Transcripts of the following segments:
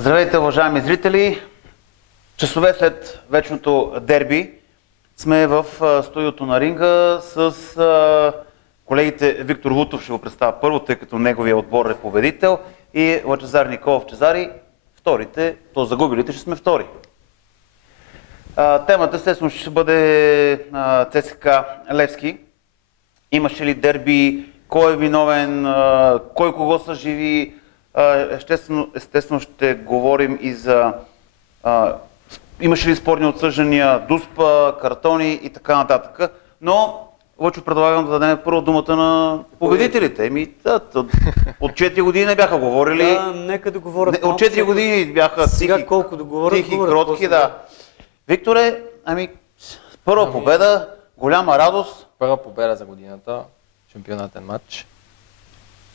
Здравейте, уважаеми зрители! Часове след вечното дерби сме в студиото на Ринга с колегите. Виктор Лутов ще го представя първо, тъй като неговия отбор е победител, и Лъчезар Николов Чезари вторите, то загубилите ще сме втори. Темата естествено ще бъде ЦСКА Левски. Имаше ли дерби, кой е виновен, кой кого съживи? Естествено ще говорим и за имаше ли спорни отсъждания, дуспа, картони и така нататък. Но Лъчо, предлагам да дадем първо думата на победителите. От 4 години не бяха говорили. Да, нека да говорят. От 4 години бяха сега колко да говорят, тихи, кротки. Да. Викторе, първа победа, голяма радост. Първа победа за годината, шампионатен матч.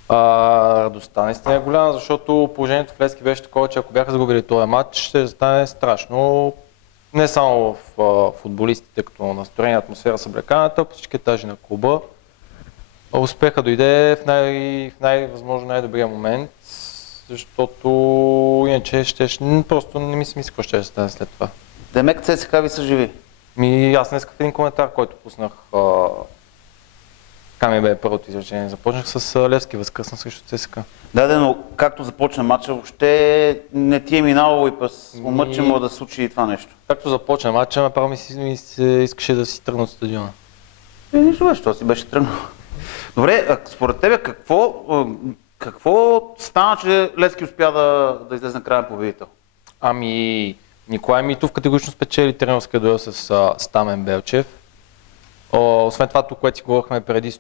Радостта наистина е голяма, защото положението в Левски беше такова, че ако бяха загубили този матч, ще стане страшно. Не само в футболистите, като настроение, атмосфера, съблеканата, по всички етажи на клуба. Успеха дойде в възможно най-добрия момент, защото иначе просто не ми се мисля какво ще стане след това. Демек ЦСКА ви са живи? Аз днес в един коментар, който пуснах, ми бе първото изречение. Започнах с Левски, възкръсна срещу ЦСКА. Да, но както започна матча, въобще не ти е минало и през ума, че може да се случи и това нещо. Както започна матча, направо ми се искаше да си тръгна от стадиона. Нищо беше, то си беше тръгнал. Добре, според тебе какво стана, че Левски успя да излезе на крайен победител? Николай Митов категорично спечели тренерския дуел с Стамен Белчев. Освен това, тук, което си говорихме преди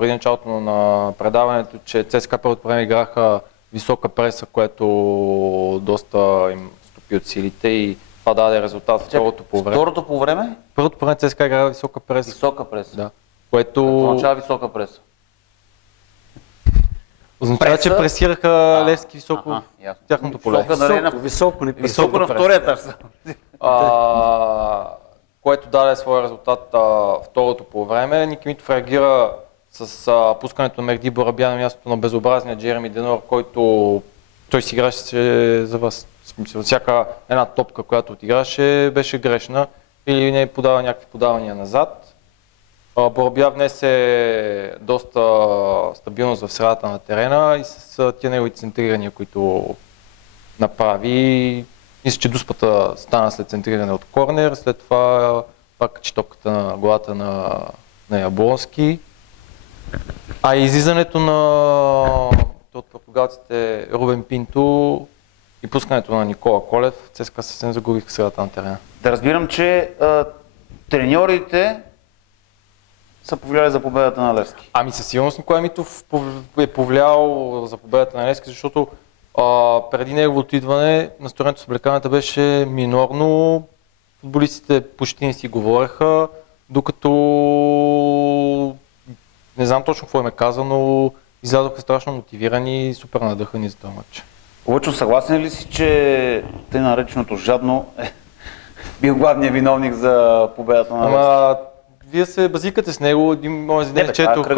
началото на предаването, че ЦСКА първото време играха висока преса, което доста им стопи от силите и това даде резултат второто по време. Второто по време? Първото по време ЦСКА играва висока преса. Висока преса? Да. Което... Какво означава висока преса? Означава, че пресираха Левски високо в тяхното поле. Високо на втория етаж. Което даде своя резултат второто по време. Ники Митов реагира с пускането на Мехди Борабия на мястото на безобразния Джереми Денор, който той си играше за вас. Всяка една топка, която отиграше, беше грешна или не подава някакви подавания назад. Борабия внесе доста стабилност в средата на терена и с тия негови центрирания, които направи. Мисля, че дуспата стана след центриране от корнер, след това пак качи топката на главата на Яблонски. А излизането от португалците Рубен Пинто и пускането на Никола Колев, ЦСКА съвсем загубиха средата на терена. Да разбирам, че треньорите са повлияли за победата на Левски. Със сигурност Николай Митов е повлиял за победата на Левски, защото преди неговото идване настроението с облеканата беше минорно, футболистите почти не си говореха, докато не знам точно какво им е казал, но излязоха страшно мотивирани и супер надъхани за този матч. Лъчо, съгласен ли си, че тъй нареченото жадно е бил главният виновник за победата на Левски? Вие се базикате с него. Може да четох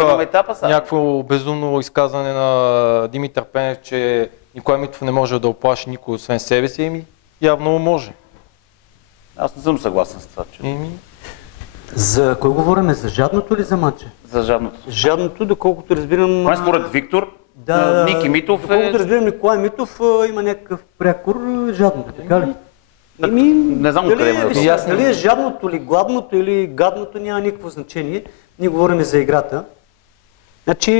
някакво безумно изказване на Димитър Пенев, че Николай Митов не може да оплаши никой освен себе си, явно може. Аз не съм съгласен с това, че... За кой говорим? За жадното или за матча? За жадното. Жадното, доколкото разбирам... Според Виктор, Ники Митов доколкото разбирам, Николай Митов има някакъв прякор жадното, така ли? Не знам откъде ме да. Дали е жадното или гладното или гадното, няма никакво значение. Ние говорим за играта. Значи,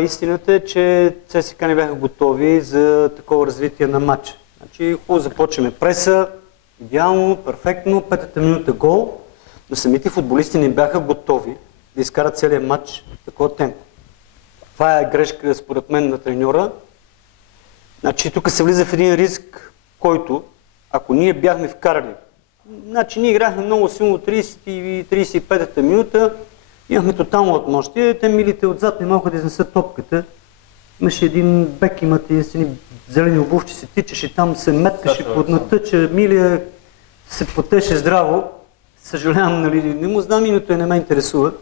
истината е, че ЦСКА не бяха готови за такова развитие на матча. Значи, хубаво започваме преса, идеално, перфектно, петата минута гол, но самите футболисти не бяха готови да изкарат целият матч в такова темпо. Това е грешка, според мен, на треньора. Значи, тук се влиза в един риск, който, ако ние бяхме вкарали, значи ние играхме много силно 30-35-та минута, имахме тотално отмощие, те милите отзад не могат да изнесат топката. Имаше един бек, имате си зелени обувчи, се тичаше там, се меткаше под натъча, Милия се потеше здраво. Съжалявам, нали, не му знам името и не ме интересува.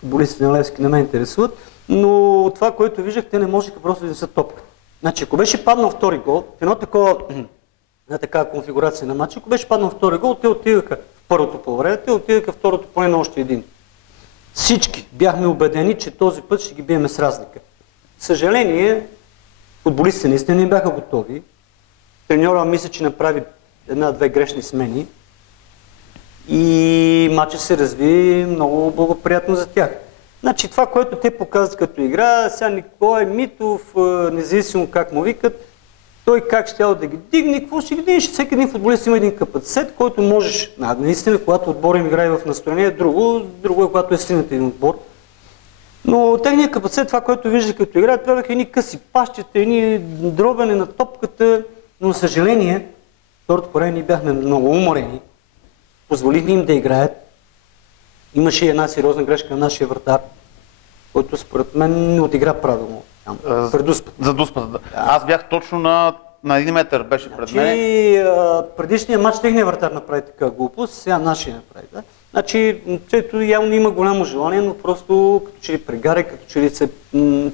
Футболистите на Левски не ме интересуват, но това, което виждах, те не можеха просто да изнесат топката. Значи, ако беше паднал втори гол, в една такава конфигурация на матча, ако беше паднал втори гол, те отидаха в първото по време, те отидаха второто поне на още един. Всички бяхме убедени, че този път ще ги биеме с разлика. Съжаление, футболистите наистина не бяха готови. Треньора мисля, че направи една-две грешни смени и матчът се разви много благоприятно за тях. Значи това, което те показват като игра, сега Николай Митов, независимо как му викат, той как ще да ги дигне, какво ще ги дигне, всеки един футболист има един капацитет, който можеш, наистина, когато отбор им играе в настроение, друго е, когато е силният един отбор. Но техният капацитет, това, което виждах като игра, това бяха едни къси пащите, едни дробене на топката, но за съжаление, второто по време ние бяхме много уморени, позволихме им да играят. Имаше една сериозна грешка на нашия вратар, който според мен не отигра правилно. За дуспата. Да. Аз бях точно на 1 метър, беше пред мен. Предишния матч техния вратар направи така глупост, сега нашия направи. Да? Значи, чето явно има голямо желание, но просто като че ли прегаря, като че ли се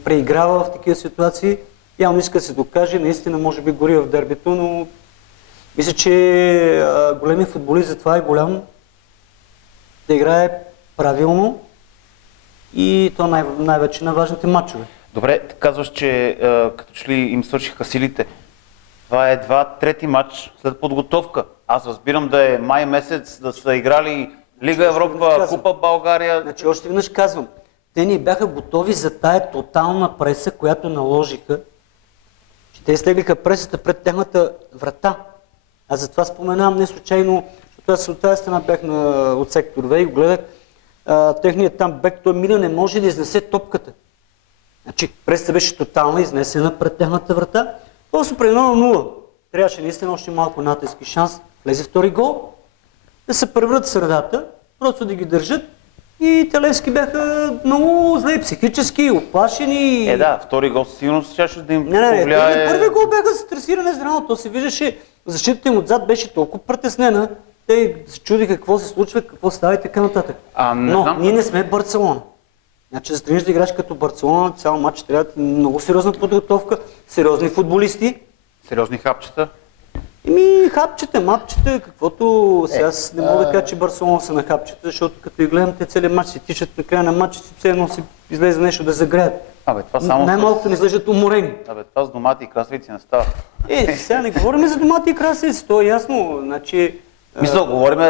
преиграва в такива ситуации. Явно иска да се докаже, наистина може би гори в дербито, но мисля, че големият футболист затова е голям да играе правилно и то най-вече на важните матчове. Добре, казваш, че като че ли им свършиха силите. Това е едва трети матч след подготовка. Аз разбирам да е май месец, да са играли Лига Европа, Купа България. Значи още веднъж казвам, те не бяха готови за тая тотална преса, която наложиха, че те изтеглиха пресата пред тяхната врата. Аз затова споменавам не случайно, защото аз от тази страна бях от сектор В и го гледах, техният там бек, той мина не може да изнесе топката. Значи пресата беше тотално изнесена пред тяхната врата. Просто при 1-0 трябваше наистина още малко натиск и шанс. Влезе втори гол, да се преврат в средата, просто да ги държат. И те Левски бяха много зле, психически, оплашени. Да, втори гол сигурно щеше да им повлияе. Първи гол бяха стресирани здраво, то се виждаше, защитата им отзад беше толкова притеснена, те се чудиха какво се случва, какво става и така нататък. Но ние не сме Барселона. Значи за да играш като Барселона, цял матч трябва много сериозна подготовка, сериозни футболисти. Сериозни хапчета. Хапчета, мапчета, каквото сега не мога да кажа, че Барселона са на хапчета, защото като и гледам, те целият матч си тичат на края на матча, все едно си излезе нещо да загреят. Най-малкото не излежат уморени. Това с домати и краставици не става. Сега не говорим за домати и краставици, то е ясно. Значи, мисля, говорим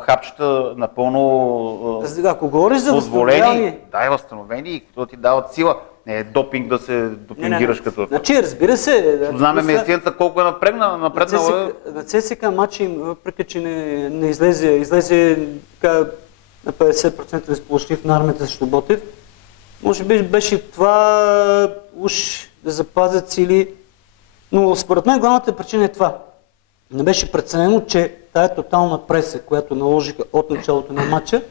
хапчета напълно ако говориш за възстановяване... Да, възстановени и като ти дават сила. Не е допинг да се допингираш като... Значи, разбира се... Знаме медицината колко е напреднала. На ЦСКА матча им, въпреки че не излезе така на 50% разположлив на армията срещу Ботев, може би беше това уж да запазят сили, но според мен главната причина е това. Не беше преценено, че тая тотална преса, която наложиха от началото на матча,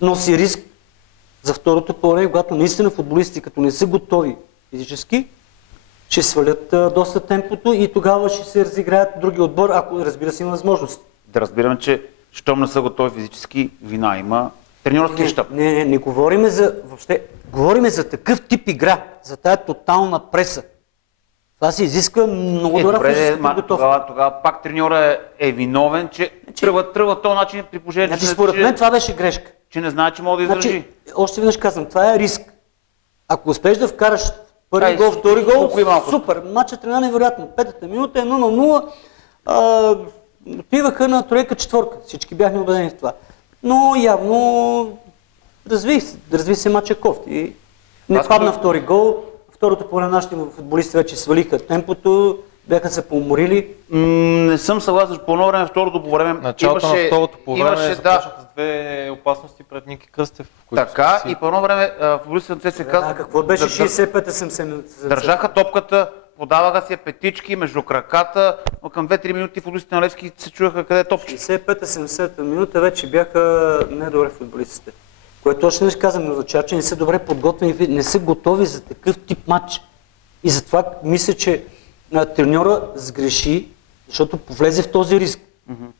носи риск за второто по-време, когато наистина футболисти, като не са готови физически, ще свалят доста темпото и тогава ще се разиграят други отбор, ако разбира се има възможност. Да разбираме, че щом не са готови физически, вина има треньорски щаб. Не говорим за въобще, говорим за такъв тип игра, за тая тотална преса. Това се изисква много добра физическа подготовка. Тогава пак треньора е виновен, че тръгва този начин при положение. Значи според мен това беше грешка. Че не знае, че може да издържи. Още веднъж казвам, това е риск. Ако успееш да вкараш първи гол, втори гол, супер. Матчът тръгна невероятно. Петата минута, 1-0. Отиваха на тройка-четворка. Всички бяхме убедени в това. Но явно разви се матча кофти. Не падна втори гол. Второто по време нашите футболисти вече свалиха темпото, бяха се поуморили. Не съм съгласен, по едно време второто по време началото на второто по време започнаха с две опасности пред Ники Кръстев. Така и по едно време футболистите на ЦСКА какво беше 65-70 минути? Държаха топката, подаваха си петички между краката, но към 2-3 минути футболистите на Левски се чуяха къде е топче. 65-70 минута вече бяха недобре футболистите. Което още не казвам, но означава, че не са добре подготвени, не са готови за такъв тип матч. И затова мисля, че треньора сгреши, защото повлезе в този риск.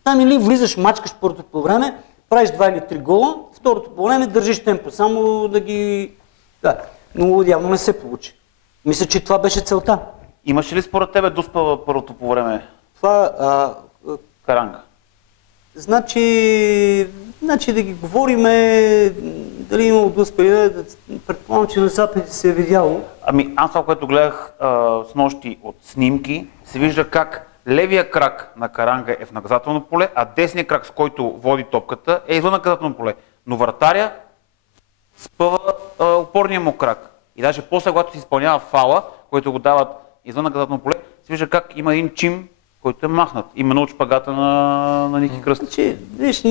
Там или влизаш, мачкаш първото по време, правиш 2 или 3 гола, второто по време държиш темпо, само да ги... Да, но явно не се получи. Мисля, че това беше целта. Имаше ли според тебе Дуспа първото по време Каранга? Значи да ги говориме, дали има Дуспа или не, предполагам, че на западите се е видяло. Ами аз това, което гледах с нощи от снимки, се вижда как левия крак на Каранга е в наказателно поле, а десният крак, с който води топката, е извън наказателно поле. Но вратаря спъва опорния му крак. И даже после, когато се изпълнява фала, който го дават извън наказателно поле, се вижда как има един чим, който е махнат. Именно от шпагата на Ники Кръстев. Значи, виж,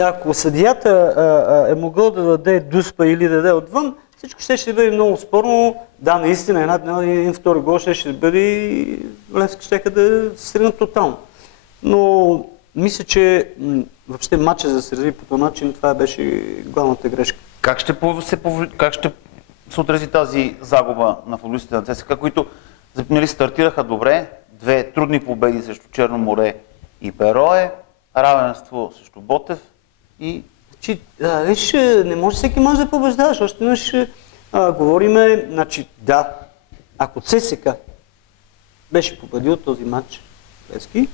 ако съдията е могъл да даде Дуспа или да даде отвън, всичко ще бъде много спорно. Да, наистина, един втори гол ще бъде Левски щеха да се сринат тотално. Но мисля, че въобще матча за да се разви по този начин, това беше главната грешка. Как ще се отрази тази загуба на футболистите на ЦСКА, които стартираха добре, 2 трудни победи срещу Черно море и Берое, равенство срещу Ботев и... Виж, не може всеки мач да побеждаваш, още веднъж говориме, значи да, ако ЦСКА беше победил този матч, Левски,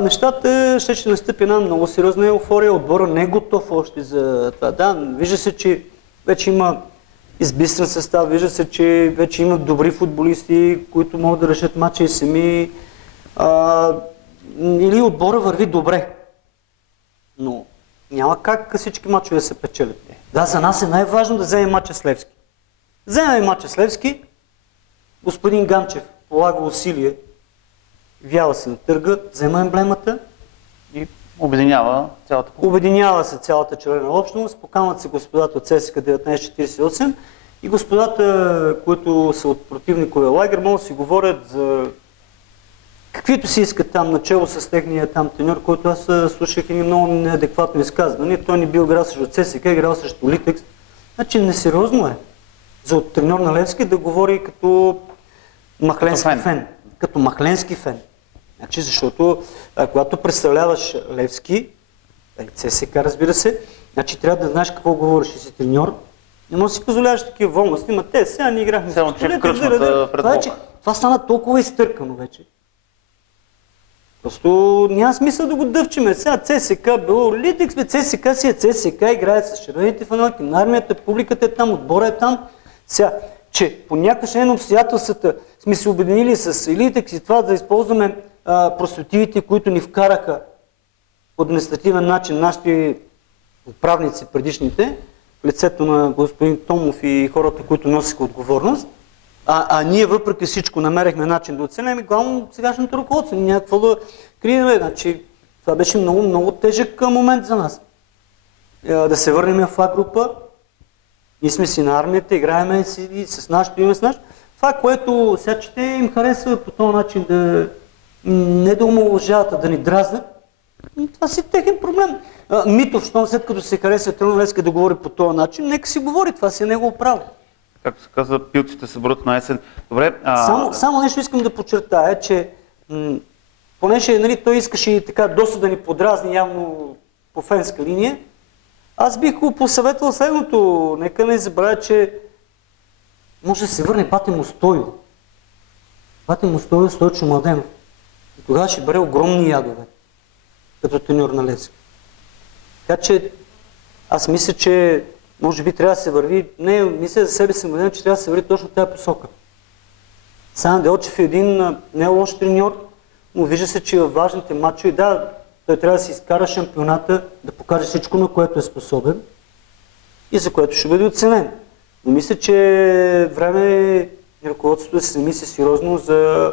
нещата ще настъпи една много сериозна еуфория, отбора не е готов още за това. Да, вижда се, че вече има избистрен състав, вижда се, че вече имат добри футболисти, които могат да решат матча и сами. Или отбора върви добре. Но няма как всички матчове да се печелят. Да, за нас е най-важно да вземем матча с Левски. Вземем матча с Левски, господин Ганчев полага усилие, вяла се на търга, взема емблемата и обединява цялата публика. Обединява се цялата червена общност, поканват се господата от ЦСКА 1948 и господата, които са от противниковия лагер, могат да си говорят за каквито си искат там, начало с техния там треньор, който аз слушах и много неадекватно изказване. Той не бил играл срещу ЦСКА, играл срещу Литекс. Значи несериозно е за от треньор на Левски да говори като махленски фен. Като махленски фен. Значи, защото когато представляваш Левски, ЦСКА, разбира се, значи трябва да знаеш какво говориш и си треньор. Не може да си позволяваш такива волности, но те сега не играхме. Това стана толкова изтъркано вече. Просто няма смисъл да го дъвчиме. Сега ЦСКА било Литекс, ЦСКА си е ЦСКА, играят с червените фаналки на армията, публиката е там, отбора е там. Сега, че по някакъв на обстоятелствата сме се обединили с Литекс и това да използваме просветивите, които ни вкараха по административен начин нашите управници предишните, в лицето на господин Томов и хората, които носиха отговорност, а ние въпреки всичко намерихме начин да оценим и главно сегашното ръководство. Някакво да крием. Значи, това беше много, много тежък момент за нас. Да се върнем в А група. Ние сме си на армията, играеме си с нашото име, с нашото. Това, което сега че те им харесва по този начин да не да омаловажават, а да ни дразнат, това си техен проблем. Митов, щом след като се хареса трудно Левски да говори по този начин, нека си говори, това си е негово право. Както се казва, пилците се броят на есен. Добре, Само нещо искам да подчертая, че понеже нали, той искаше и така доста да ни подразни явно по фенска линия, аз бих го посъветвал следното. Нека не забравя, че може да се върне Бате Мустойо. Бате Мустойо, Стойчо Младенов. И тогава ще бъде огромни ядове, като треньор на Левски. Така че аз мисля, че може би трябва да се върви, не мисля за себе си, че трябва да се върви точно в тази посока. Сам Делчев е един не лош треньор, но вижда се, че във важните матчове, да, той трябва да си изкара шампионата, да покаже всичко, на което е способен и за което ще бъде оценен. Но мисля, че време ръководството да се замисли сериозно за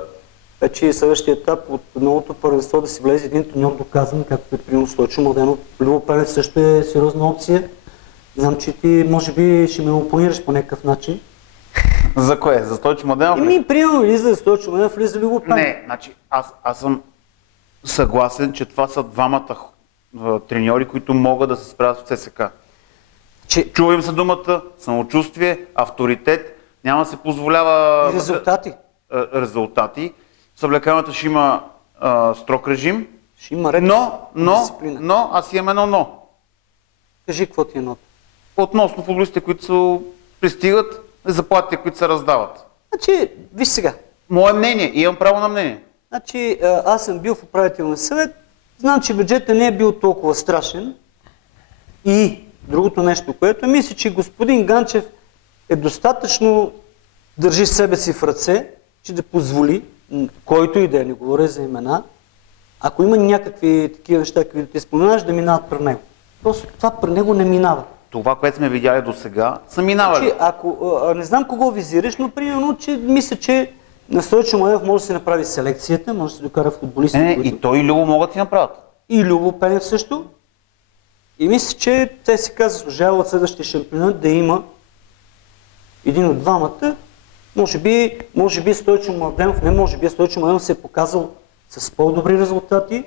вече следващия етап от новото първенство да си влезе един треньор доказан, както е примерно Стойчо Младенов. Любо Пенев също е сериозна опция. Знам, че ти може би ще ме опонираш по някакъв начин. За кое? За Стойчо Младенов? Примерно или за Стойчо Младенов, или за Любо Пенев. Не, значи аз съм съгласен, че това са двамата треньори, които могат да се справят в ЦСКА. Чувам се думата, самочувствие, авторитет, няма да се позволява... И резултати. Резултати. Съблекаването ще има строг режим, ще има ред, но аз имам едно но. Кажи какво ти е ното? Относно футболистите, които пристигат, заплатите, които се раздават. Значи, виж сега, Мое мнение, имам право на мнение. Значи, аз съм бил в управителния съвет, знам, че бюджетът не е бил толкова страшен и другото нещо, което мисля, че господин Ганчев е достатъчно държи себе си в ръце, че да позволи, който и да е, не говоря за имена, ако има някакви такива неща, които ти споменаш, да минават при него. Просто това при него не минава. Това, което сме видяли до сега, са минавали. Значи, не знам кого визираш, но примерно, че мисля, че на Стойчо Младенов може да се направи селекцията, може да се докара футболисти. И той и Любо могат да си направят. И Любо Пенев също. И мисля, че те си каза, заслужава от следващия шампионат да има един от двамата. Може би Стойчо Младенов, Стойчо Младенов се е показал с по-добри резултати.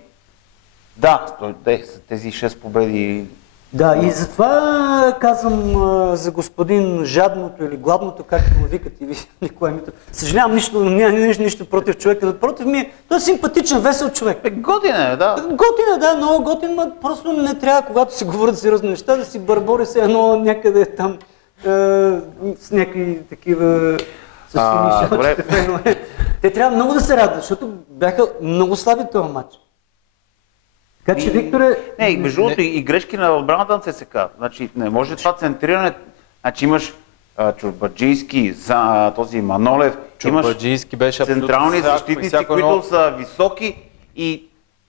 Да, с тези 6 победи. Да, и затова казвам за господин жадното или гладното, както му викат и ви, Николай Митов. Съжалявам, нямам нищо против човека. Напротив той е симпатичен, весел човек. Готин е, да. Готин е, да, много готин, но просто не трябва, когато се говорят сериозни неща, да си бърбори се едно някъде там с някакви такива добре. Те трябва много да се радват, защото бяха много слаби този матч. Така че Виктор е... Не, между другото и грешки на отбраната на ЦСКА. Значи не може това центриране. Значи имаш Чорбаджийски, този Манолев, имаш централни защитници, които са високи и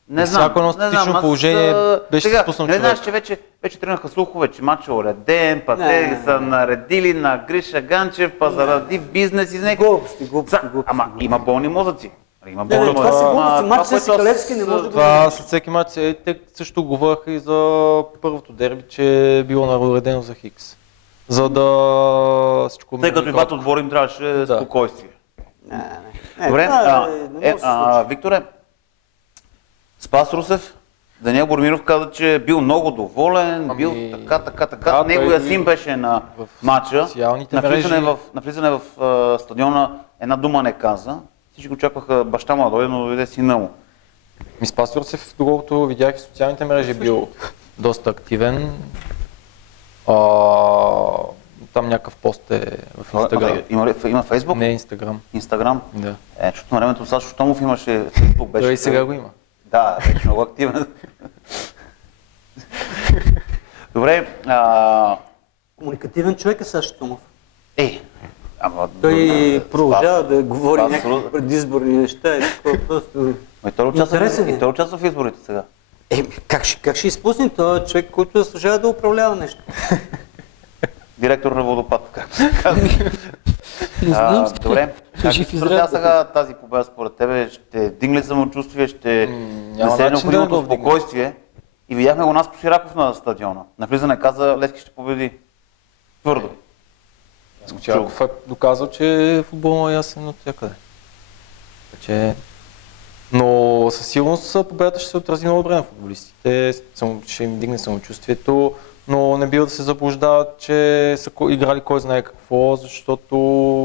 не знам. Всяко едно статично положение беше спуснал човек. Не знаеш, че вече тръгнаха слухове, че матч е уреден, те са наредили на Гриша Ганчев, па заради бизнес и глупости. Ама има болни мозъци. Това са глупости. Матч с Калевски не може да го... Това след всеки матч, те също говориха и за първото дерби, че е било наредено за Хикс. За да всичко... Тъй като и двата отбора им трябваше спокойствие. Добре, Викторе, Спас Русев, Даниел Бормиров каза, че е бил много доволен, бил така. Неговия син беше на матча. На влизане в стадиона една дума не каза. Всички очакваха баща му да дойде, но дойде сина му. Спас Русев, доколкото видях и в социалните мрежи, бил доста активен. Там някакъв пост е в Инстаграм. Има Фейсбук? Не, Инстаграм. Инстаграм? Да. Защото на времето Сашо Томов имаше Фейсбук. Той и сега го има. Да, беше много активен. Добре. Комуникативен човек е Сашо Томов. Той продължава да говори някакви предизборни неща и такова просто... Той участва в изборите сега. Как ще изпусне този човек, който заслужава да управлява нещо? Директор на водопад, както се казва. Добре. Как ще сега тази победа според тебе? Ще дигне самочувствие, ще внесе необходимото спокойствие? И видяхме го Наско Сираков на стадиона. На влизане каза, Левски ще победи. Твърдо. Наско Сираков е доказал, че футболът е ясен от всякъде. Но със сигурност победата ще се отрази много добре на футболистите, ще им дигне самочувствието, но не бива да се заблуждават, че са играли кой знае какво, защото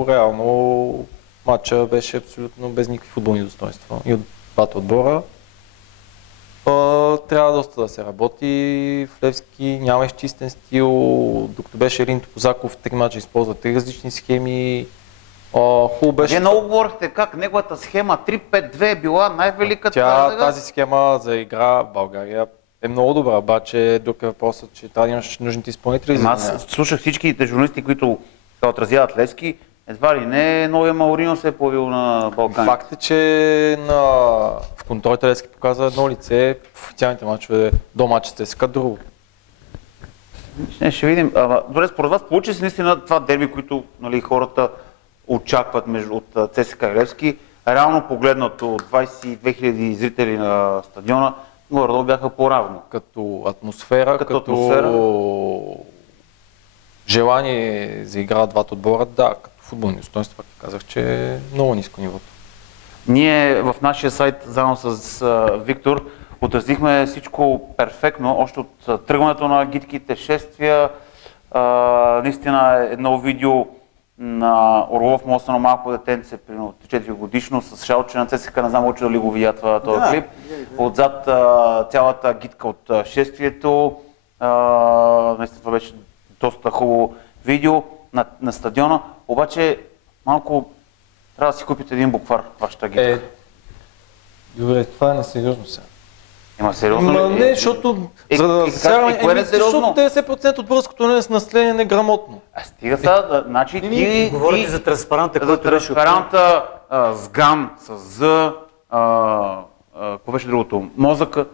реално матча беше абсолютно без никакви футболни достоинства и от двата отбора. Трябва доста да се работи в Левски, няма изчистен стил, докато беше Елин Топозаков, 3 мача използва 3 различни схеми. Вие много говорихте как неговата схема 3-5-2 е била най-великата. Тази схема за игра в България е много добра, обаче друг е въпросът, че трябва да имаш нужните изпълнители. Аз слушах всичките журналисти, които отразяват Левски, едва ли не новия Маурино се е появил на Балканите. Факт е, че в контролите Левски показва едно лице, в официалните мачове до мачите ЦСКА друго. Ще видим. Добре, според вас получи се наистина това дерби, които хората очакват от ЦСКА и Левски. Реално погледнато от 22 000 зрители на стадиона, горе-долу бяха по-равно. Като атмосфера, като желание за игра двата отбора, да, като футболни достоинства, казах, че е много ниско нивото. Ние в нашия сайт, заедно с Виктор, отразихме всичко перфектно, още от тръгването на гидките шествия. Наистина едно видео на Орлов моста на малко детенце, примерно 4 годишно, с шалче на ЦСКА, не знам очи дали го видя този клип. Отзад цялата гидка от шествието. Наистина това беше доста хубаво видео на стадиона. Обаче малко Трябва да си купите един буквар, вашата гитка. Добре, това е несериозно сега. Има сериозно ли? Не, защото... кое е сериозно? Защото 90% от българското население е неграмотно. Стига сега, значи ти... Говорите за транспаранта, За който беше транспаранта, с ган, с з, какво беше другото? Мозъка.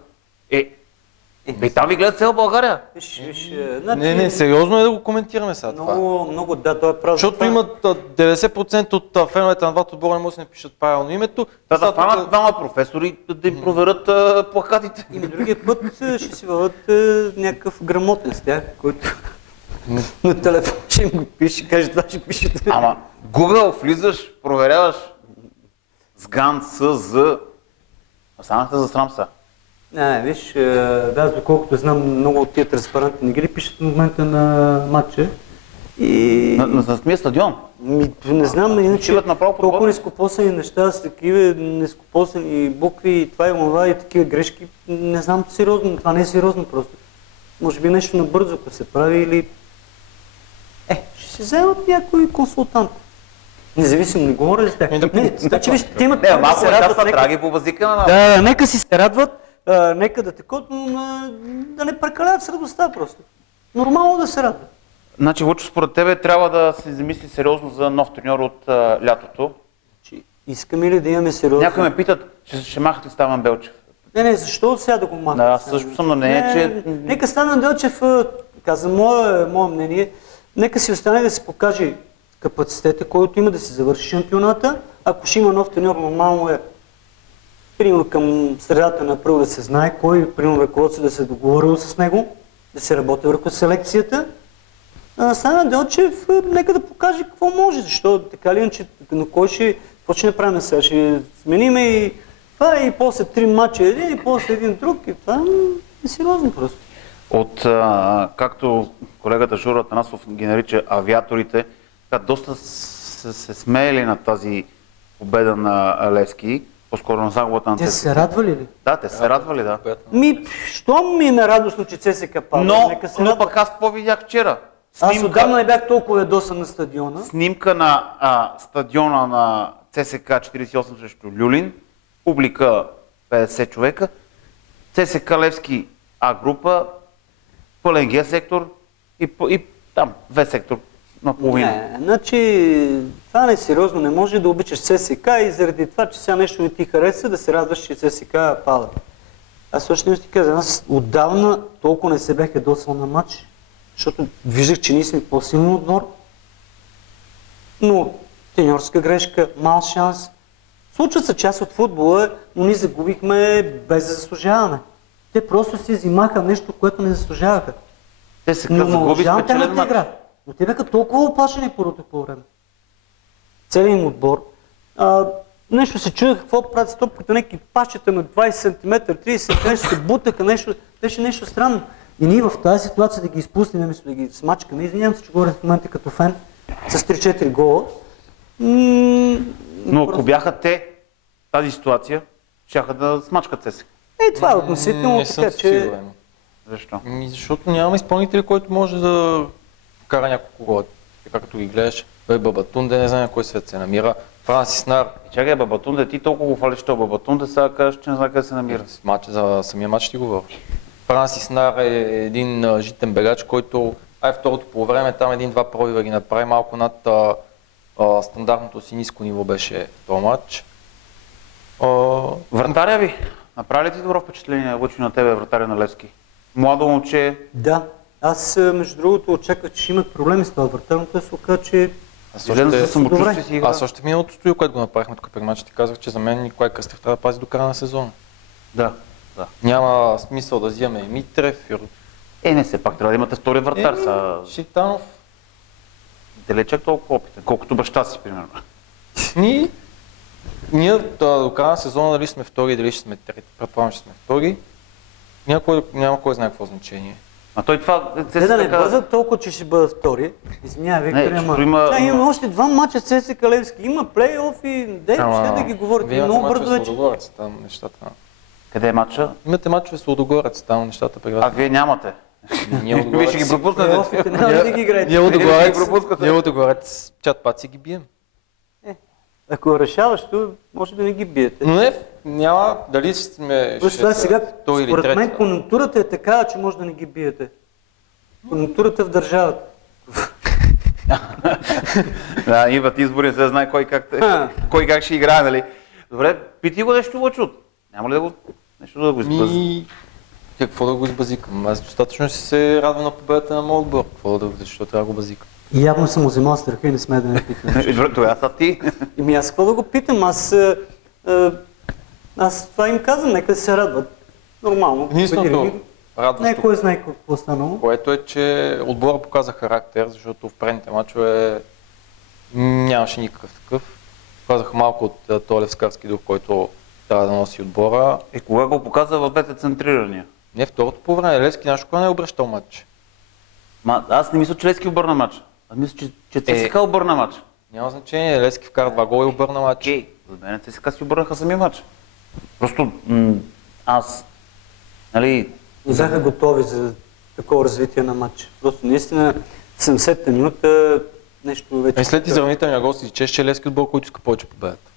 Там ви гледат цяла България. Не, сериозно е да го коментираме сега това. Много, да, той е прав. Защото имат 90% от феновете на двата отбора не могат да се напишат правилно името. Да фанат двама професори да им проверят плакатите. И на другия път ще си въведат някакъв грамотен с тях, който на телефон ще им го пише и каже това ще пишете. Ама Google влизаш, проверяваш с ган, с, з. Останахте за срам са. Не, виж, аз доколкото знам, много от тия транспаранти не ги ли пишат в момента на матча. На самия стадион? Не знам, иначе толкова код. нескопосани неща, с такива нескопосани букви и това и това и такива грешки. Не знам сериозно, това не е сериозно просто. Може би нещо набързо, ако се прави или... ще се вземат някой консултант. Независимо, не говоря за тях. Значи виж, те имат Не, малко неща са драги по базика на... Да, нека си се радват, нека да текат, но да не прекаляват с радостта просто. Нормално да се радват. Значи, Лъчо, според тебе трябва да се замисли сериозно за нов треньор от лятото. Искаме ли да имаме сериозно? Някои ме питат, ще махат ли Стамен Белчев? Не, защо сега да го махат? Да, аз също съм на мнение, че... Нека Стамен Белчев, каза мое мнение, нека си остане да се покаже капацитета, който има да се завърши шампионата. Ако ще има нов треньор, нормално е примерно към средата на април да се знае кой, примерно ръководство да се договорил с него, да се работи върху селекцията. Стамен Делчев, нека да покаже какво може, защото така ли иначе, на кой какво ще направим сега? Ще смениме и това и после 3 мача един и после един друг и това е сериозно просто. От, както колегата Жора Атанасов ги нарича авиаторите, доста се смеяли на тази победа на Левски, по-скоро на загубата на ЦСКА. Те се радвали ли? Да, те се радвали, да. Щом ми е радостно, че ЦСКА пада, нека се но пък аз какво видях вчера? Аз отдавна не бях толкова ядосан на стадиона. Снимка на стадиона на ЦСКА 48 срещу Люлин, публика 50 човека, ЦСКА Левски А група, пълен Г сектор и там В сектор наполовина. Не, значи това не е сериозно, не може да обичаш ЦСКА и заради това, че сега нещо не ти хареса, да се радваш, че ЦСКА пада. Аз още не ще ти кажа, аз отдавна толкова не се бях ядосал на матч, защото виждах, че ние сме по-силен отбор, но треньорска грешка, мал шанс. Случват се част от футбола, но ние загубихме без да заслужаваме. Те просто си взимаха нещо, което не заслужаваха. Те се загуби спечелен матч. Но те бяха толкова оплашени първото по време. Целият им отбор. Нещо се чудеха какво правят с топката, някакви пащета на 20 см, 30 см, нещо се бутаха, нещо, беше нещо странно. И ние в тази ситуация да ги изпуснем, вместо да ги смачкаме, извинявам се, че говоря в момента като фен, с 3-4 гола. Но ако бяха те тази ситуация, щяха да смачкат ЦСКА. Това е относително така, че... Сигурен. Защо? Защото няма изпълнители, който може да вкара няколко гола. Както ги гледаш, Бабатунде, не знам на кой свет се намира. Франсис Нар. Чакай, Бабатунде, ти толкова го фалиш, че Бабатунде, сега кажеш, че не знае къде се намира. За самия матч ти говоря. Франсис Нар е един житен бегач, който второто по време там един-два пробива ги направи малко над стандартното си ниско ниво беше в този матч. Вратаря ви, направи ли ти добро впечатление, Лъчо, на тебе, вратаря на Левски? Младо момче. Да. Аз, между другото, очаквах, че ще имат проблеми с това вратар, но той се оказа, че... Аз още в миналото стоя, което го направихме тук при матча, ти казах, че за мен Николай Кръстев трябва да пази до края на сезона. Да. Няма смисъл да взимаме Митрев. Не, все пак трябва да имате втори вратар. Шитанов. Дали чак толкова опитен, колкото баща си, примерно. Ние до края на сезона дали сме втори, дали ще сме трети. Предполагам, че сме втори. Няма кой знае какво значение. А той това... Да не бързат толкова, че ще бъдат втори. Извинявай, Виктор, имаме още 2 мача с ЦСКА Левски. Има плейоф и ще да ги говорите. Много бързо вече. Там нещата. Къде е матча? Имате мачове с Лудогорец, там нещата прекрасно. А вие нямате? Вие ще ги пропуснете. Ние Лудогорец чат пат си ги бием. Ако е решаващо, може да не ги биете. Но не, няма, дали сме... Просто това сега, той или според мен, трети. конюнктурата е такава, че може да не ги биете. Конюнктурата в държавата. Да, идват избори, не се знае кой как ще играе, нали? Добре, пити го нещо лъчут. Няма ли да го... нещо да го изпъзи? Какво да го избазикам? Аз достатъчно си се радвам на победата на моят отбор. Защо трябва да го базикам? И явно съм вземал страха и не сме да ме питам. Добре, тогава са ти. Аз какво да го питам? Аз това им казвам, нека да се радват. Нормално. Единственото радващо, Не кой знае какво е станало. което е, че отбора показа характер, защото в предните мачове нямаше никакъв такъв. Показаха малко от този левскарски дух, който трябва да носи отбора. Кога го показа в двете центрирания? Не, второто по време. Левски нещо, кога не е обръщал матч. Аз не мисля, че Левски обърна матч. Аз мисля, че ЦСКА обърна матч. Няма значение, Левски вкара 2 гола и обърна матч. Окей, за мен ЦСКА си обърнаха самия матч. Просто аз, нали... Не бяха готови за такова развитие на матч. Просто наистина 70-та минута нещо вече... След изравнителния гол си речеш, че е Левски отбор, който иска повече победата.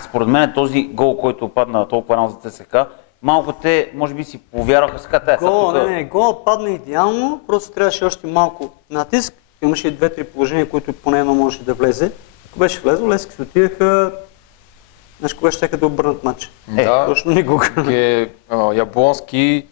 Според мен този гол, който падна толкова рано за ЦСКА, малко те, може би си повярваха сега тая. Гол падна идеално, просто трябваше още малко натиск. Имаше и 2-3 положения, които поне едно можеше да влезе. Ако беше влезло, Левски се отидаха, знаеш кога ще да обърнат матча. Да, точно никога. Яблонски,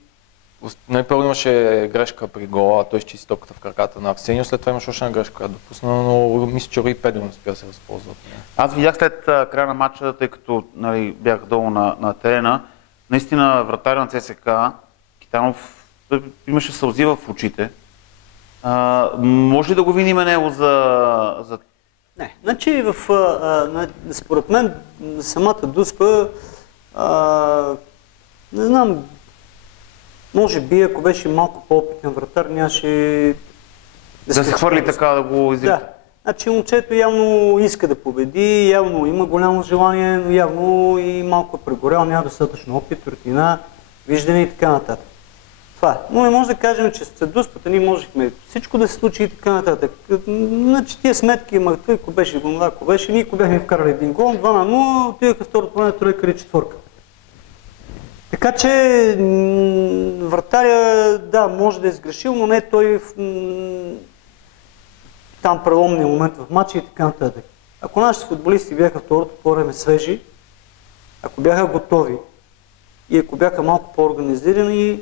най-първо имаше грешка при гола, той изчисти топката в краката на Арсенио, след това имаше още една грешка, която допусна, но мисля, че Руи Педро не успя да се възползва. Аз видях след края на матча, тъй като нали, бях долу на терена, наистина вратаря на ЦСКА, Китанов, имаше сълзи в очите. Може ли да го виним него за... Не, значи според мен самата Дуспа, не знам, може би ако беше малко по-опитен вратар, нямаше... Да се хвърли така, да го изрита. Да, значи момчето явно иска да победи, явно има голямо желание, но явно и малко е прегорял, няма достатъчно опит, рутина, виждане и така нататък. Това е. Но не може да кажем, че след Дуспата ние можехме всичко да се случи и така нататък. Значи тия сметки, ако беше гонова, ако беше, ние ако бяхме вкарали един гол, 2-0, отиваха второто плане, тройка или четворка. Така че вратаря, да, може да е сгрешил, но не той в там преломния момент в матча и така нататък. Ако нашите футболисти бяха второто по време свежи, ако бяха готови и ако бяха малко по-организирани,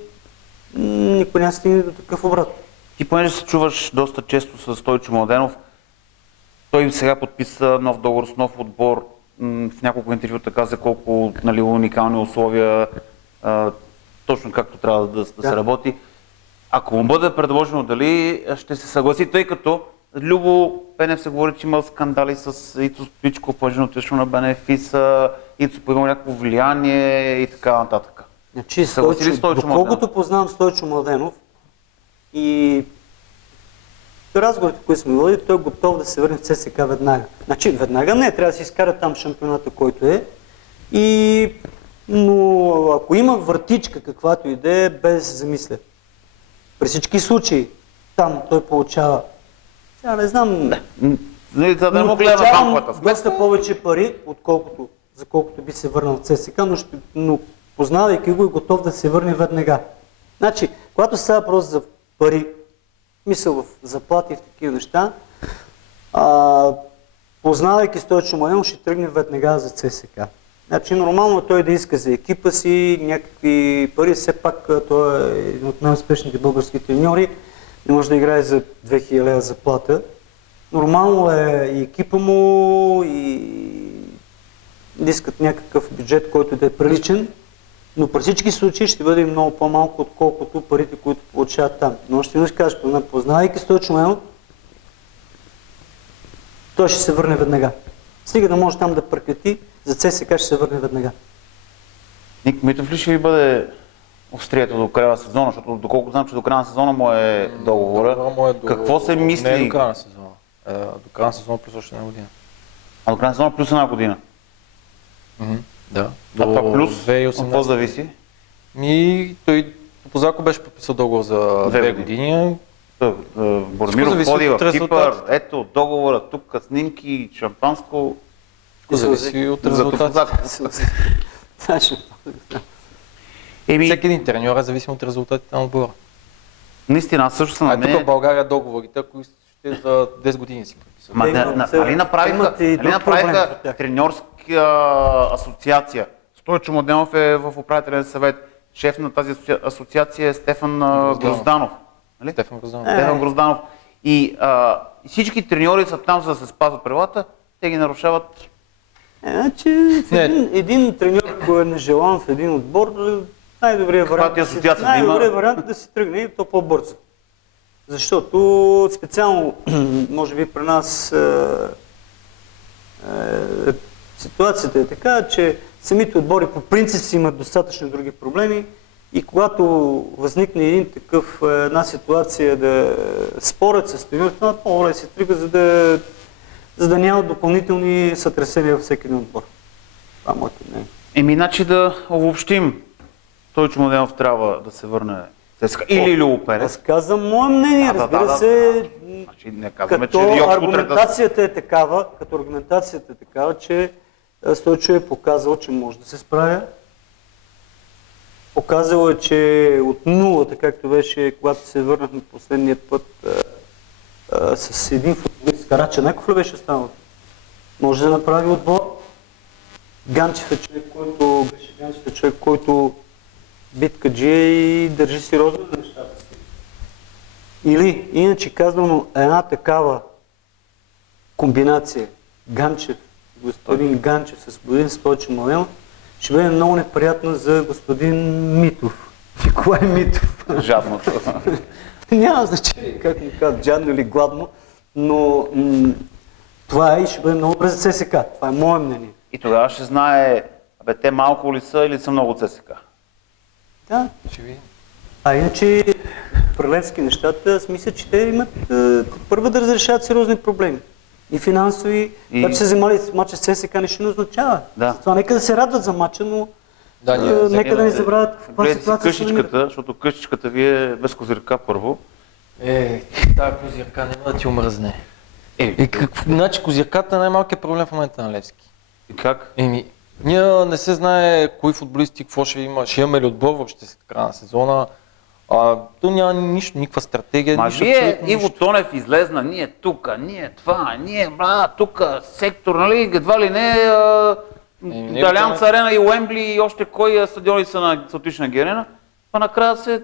никой няма стигне до такъв обрат. Ти понеже се чуваш доста често с Стойчо Младенов, той сега подписа нов договор с нов отбор, в няколко интервюта каза колко нали, уникални условия, точно както трябва да се работи. Ако му бъде предложено дали ще се съгласи, тъй като Любо Пенев се говори, че има скандали с Ицо Стоичков, понеже отишло на Бенефиса, Ицо поимал някакво влияние и така нататък. Значи, доколкото познавам Стойчо Младенов и разговорите, които сме водили, той е готов да се върне в ЦСКА веднага. Значи веднага не, трябва да си изкара там шампионата, който е. Но ако има вратичка, каквато и да е, без да се замисля. При всички случаи, там той получава, не знам, получавам доста повече пари, за колкото би се върнал в ЦСКА, но познавайки го, е готов да се върне веднага. Значи, когато става въпрос за пари, мисъл в заплати и в такива неща, познавайки Стойчо Младенов, ще тръгне веднага за ЦСКА. Значи, нормално е той да иска за екипа си някакви пари, все пак той е един от най-успешните български треньори, не може да играе за 2000 лева заплата. Нормално е и екипа му, и да искат някакъв бюджет, който да е приличен, но при всички случаи ще бъде много по-малко, отколкото парите, които получават там. Но ще не кажеш, познавайки Стойчо Младенов, той ще се върне веднага. Стига да може там да прекрати, за ЦСКА ще се върне веднага. Ник Митов ли ще ви бъде острието до края на сезона, защото доколко знам, че до края на сезона му е договора. Какво се мисли? Не до края на сезона. До края на сезона плюс още една година. До края на сезона плюс една година? Да. Това плюс, от какво зависи? Той по закон беше подписал договор за 2 години. Бормиров ходи в Кипър, ето договора, тук снимки, шампанско. Зависи от За резултатите. Точно. Всеки един треньор е зависим от резултатите на отбора. Наистина, аз също съм на Тук в мнение. България договорите, ако ще за 10 години си подписат. Ма, имат, нали направиха проблем при тях. треньорска асоциация. Стойчо Младенов е в управителен съвет. Шеф на тази асоциация е Стефан Грозданов. Нали? Стефан Грозданов. Стефан Грозданов. И всички треньори са там, за да се спазват правилата, те ги нарушават. Значи, един треньор, който е нежелан в един отбор, най-добрият вариант е да си тръгне и то по-бързо. Защото специално, може би при нас ситуацията е така, че самите отбори по принцип си имат достатъчно други проблеми и когато възникне една ситуация да спорят с треньорите, по-добре да се тръгва, за да няма допълнителни сътресения във всеки един отбор. Това е моето мнение. Иначе да обобщим. Стойчо Младенов трябва да се върне ЦСКА или Любо Перес. Аз казвам мое мнение, разбира се, Значи, не казваме, като че аргументацията е такава, че Стойчо е показал, че може да се справя. Показал е, че от нулата, както беше, когато се върнахме последния път с един футболист, Караченаков ли беше останал? Може да направи отбор. Ганчев е човек, който биткаджия и държи сериозно на нещата си. Или, иначе казвам, една такава комбинация господин Ганчев с господин Стойчо Младенов ще бъде много неприятно за господин Митов. Николай Митов. Жадното. Няма значение как му казват, жадно или гладно, но това е и ще бъде много добре за ЦСК. Това е мое мнение. И тогава ще знае, те малко ли са или са много ЦСК. Да. Ще видим. А иначе, прелевски нещата, аз мисля, че те имат първо да разрешават сериозни проблеми. И финансови, това, че се вземали мача с ЦСКА, нищо не означава. Да. Затова нека да се радват за мача, но нека да не забравят в каква ситуация се намират. Защото къщичката ви е без козирка първо. Тази козирка няма да ти омръзне. Значи козирката е най-малкият проблем в момента на Левски. И как? Ние не се знае кои футболисти, какво ще има, ще имаме ли отбор въобще след края на сезона. То няма нищо, никаква стратегия. Вие, Иво Тонев излезна, ние тука, ние това, ние тука, сектор, нали, едва ли не, Алианс Арена и Уембли и още кой стадиони са на Саутична Герена, па накрая се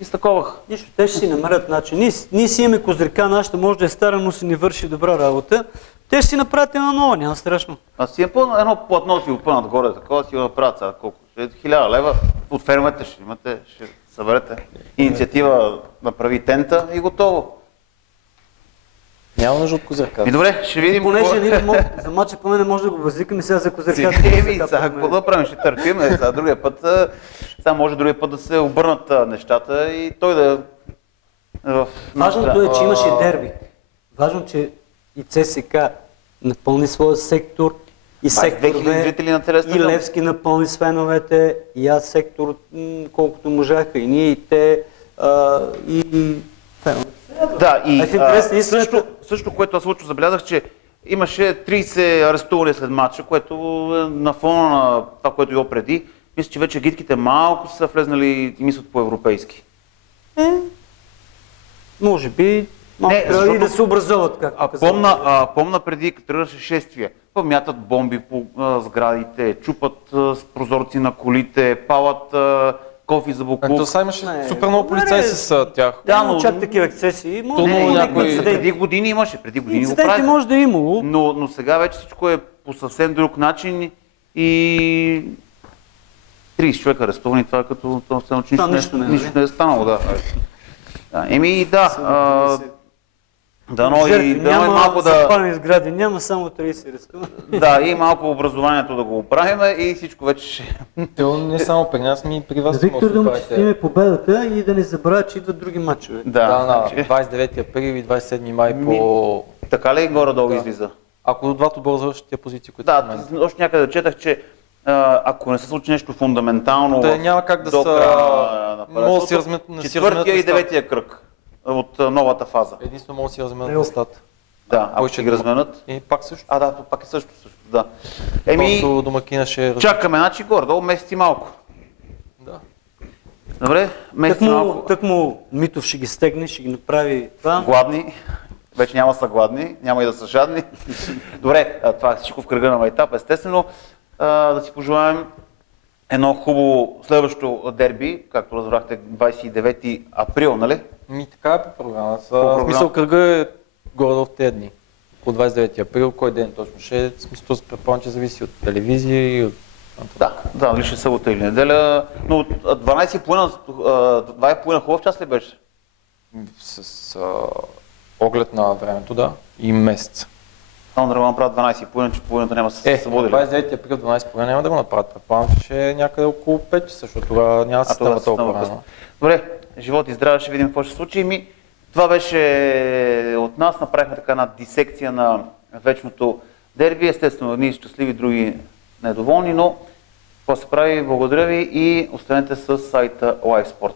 изтаковах. Нищо, те ще си намерят начин. Ние си имаме козирка, нашата може да е стара, но си не върши добра работа. Те ще си направят една нова, няма страшно. Си едно платно си опънат горе, такова си го направят сега колко? 1000 лева от фермата ще имате, ще съберете. Инициатива направи тента и готово. Няма нужда от козирка. И добре, ще видим. Понеже за мача по мен може да го възикаме сега за козирка. Сега какво да правим, ще търпим. Сега другия път, сега може другия път да се обърнат нещата и той да в... Важното е, че имаше дерби. Важно, че и ЦСКА напълни своя сектор, и секторове, и Левски напълни с феновете, и аз сектор, колкото можаха, и ние, и те, и феновете. Да, и също, което аз случно забелязах, че имаше 30 арестувани след матча, което на фона на това, което било преди, мисля, че вече гидките малко са влезнали и мислят по-европейски. Може би, трябва и да се образуват, както помна преди, като тръгваше шествие, мятат бомби по сградите, чупат прозорци на колите, палат кофи за буклук. То сега имаше супер много полицаи с тях. Да, но чак такива ексцесии. Преди години имаше, преди години го правиха. може да е имало. Но сега вече всичко е по съвсем друг начин и 30 човека арестувани, това е като нищо не е станало. Дано и малко да... Запалени сгради, няма само 30 арестувани. Да, и малко образованието да го оправим и всичко вече ще... То не само при нас, ми и при вас. Виктор да му честиме победата и да не забравя, че идват други матчове. Да, на 29 април и 27 май по... Така ли горе-долу излиза? Ако до двата отбора завършат тия позиции, които... Да, още някъде четах, че ако не се случи нещо фундаментално... Те няма как да са... Може да си разменят... Четвъртия и деветия кръг от новата фаза. Единствено може да си разменят местата. Да, ако ще ги разменят. И пак също. Да, пак е също, да. Просто домакина ще чакаме, значи горе-долу месец и малко. Да. Добре, месец и малко. Тъкмо Митов ще ги стегне, ще ги направи това. Гладни. Вече няма са гладни, няма и да са жадни. Добре, това е всичко в кръга на майтап, естествено. Да си пожелаем едно хубаво следващо дерби, както разбрахте, 29 април, нали? Така е по програмата. В смисъл кръга е горе в тези дни. От 29 април, кой ден точно ще е, смисъл се предполагам, че зависи от телевизия и от... Да, дали ще събота или неделя, но от 2,5 хубав час ли беше? С оглед на времето, да, и месец. Само нормално правят 12,5, че половината няма да се събуди. 29 април 12,5 няма да го направят. Предполагам, че ще е някъде около 5 часа, защото тогава няма да се става толкова рано. Добре, живот и здраве, ще видим какво ще случи. Това беше от нас, направихме така една дисекция на вечното дерби. Естествено, едни щастливи, други недоволни, но какво се прави, благодаря ви и останете с сайта LiveSport.